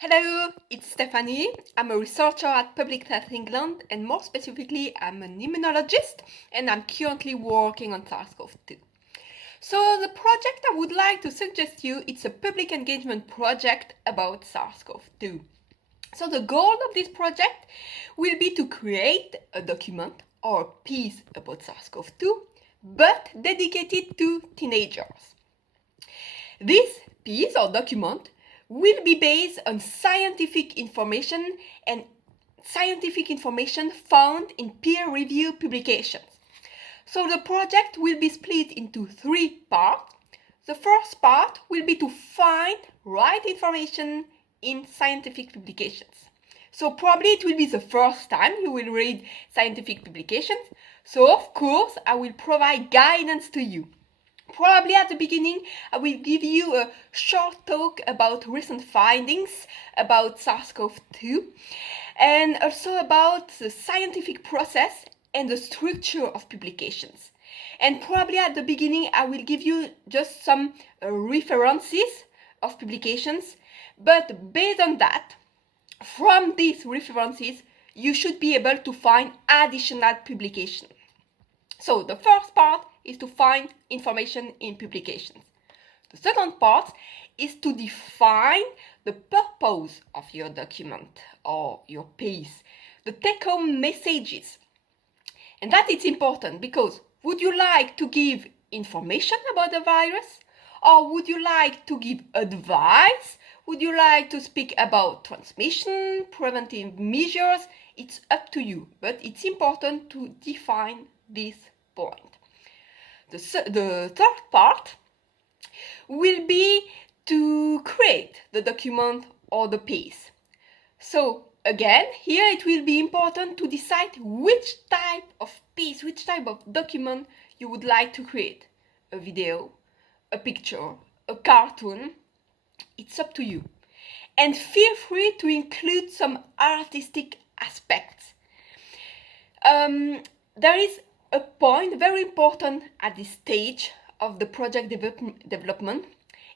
Hello, it's Stephanie. I'm a researcher at Public Health England, and more specifically, I'm an immunologist, and I'm currently working on SARS-CoV-2. So the project I would like to suggest you, it's a public engagement project about SARS-CoV-2. So the goal of this project will be to create a document or a piece about SARS-CoV-2, but dedicated to teenagers. This piece or document will be based on scientific information and scientific information found in peer-reviewed publications. So the project will be split into 3 parts. The first part will be to find right information in scientific publications. So probably it will be the first time you will read scientific publications. So of course I will provide guidance to you. Probably at the beginning, I will give you a short talk about recent findings about SARS-CoV-2 and also about the scientific process and the structure of publications. And probably at the beginning, I will give you just some references of publications, but based on that, from these references, you should be able to find additional publications. So the first part is to find information in publications. The second part is to define the purpose of your document or your piece, the take-home messages. And that is important because would you like to give information about the virus, or would you like to give advice? Would you like to speak about transmission, preventive measures? It's up to you, but it's important to define this point. The third part will be to create the document or the piece. So again, here it will be important to decide which type of piece, which type of document you would like to create. A video, a picture, a cartoon, it's up to you. And feel free to include some artistic aspects. There is a point very important at this stage of the project development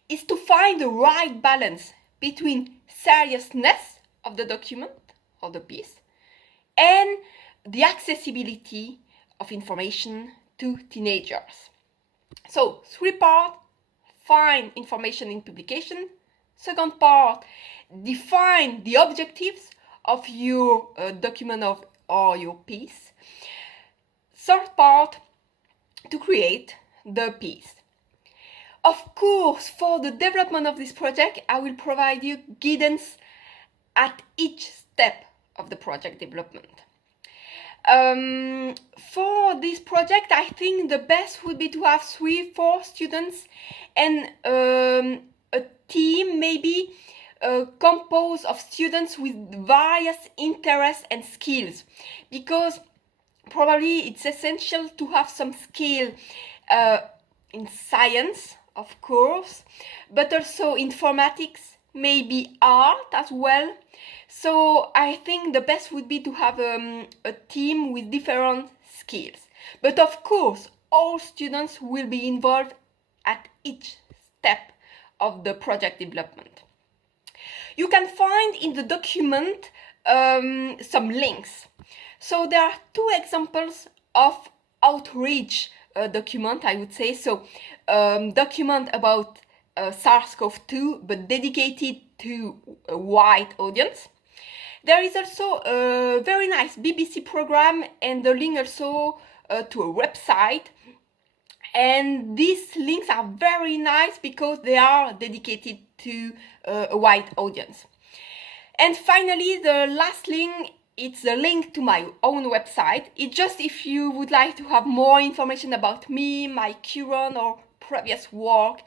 is to find the right balance between seriousness of the document or the piece and the accessibility of information to teenagers. So 3 parts: find information in publication. Second part, define the objectives of your document or your piece. Third part, to create the piece. Of course, for the development of this project, I will provide you guidance at each step of the project development. For this project, I think the best would be to have 3-4 students and a team maybe composed of students with various interests and skills, because probably it's essential to have some skill in science, of course, but also informatics, maybe art as well. So I think the best would be to have a team with different skills. But of course, all students will be involved at each step of the project development. You can find in the document some links. So there are 2 examples of outreach document, I would say. So document about SARS-CoV-2, but dedicated to a wide audience. There is also a very nice BBC program and the link also to a website. And these links are very nice because they are dedicated to a wide audience. And finally, the last link, it's a link to my own website. It's just if you would like to have more information about me, my current or previous work.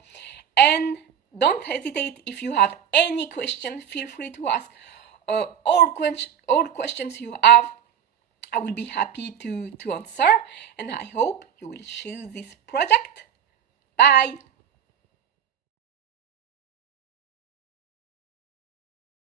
And don't hesitate, if you have any question, feel free to ask all questions you have. I will be happy to answer, and I hope you will choose this project. Bye!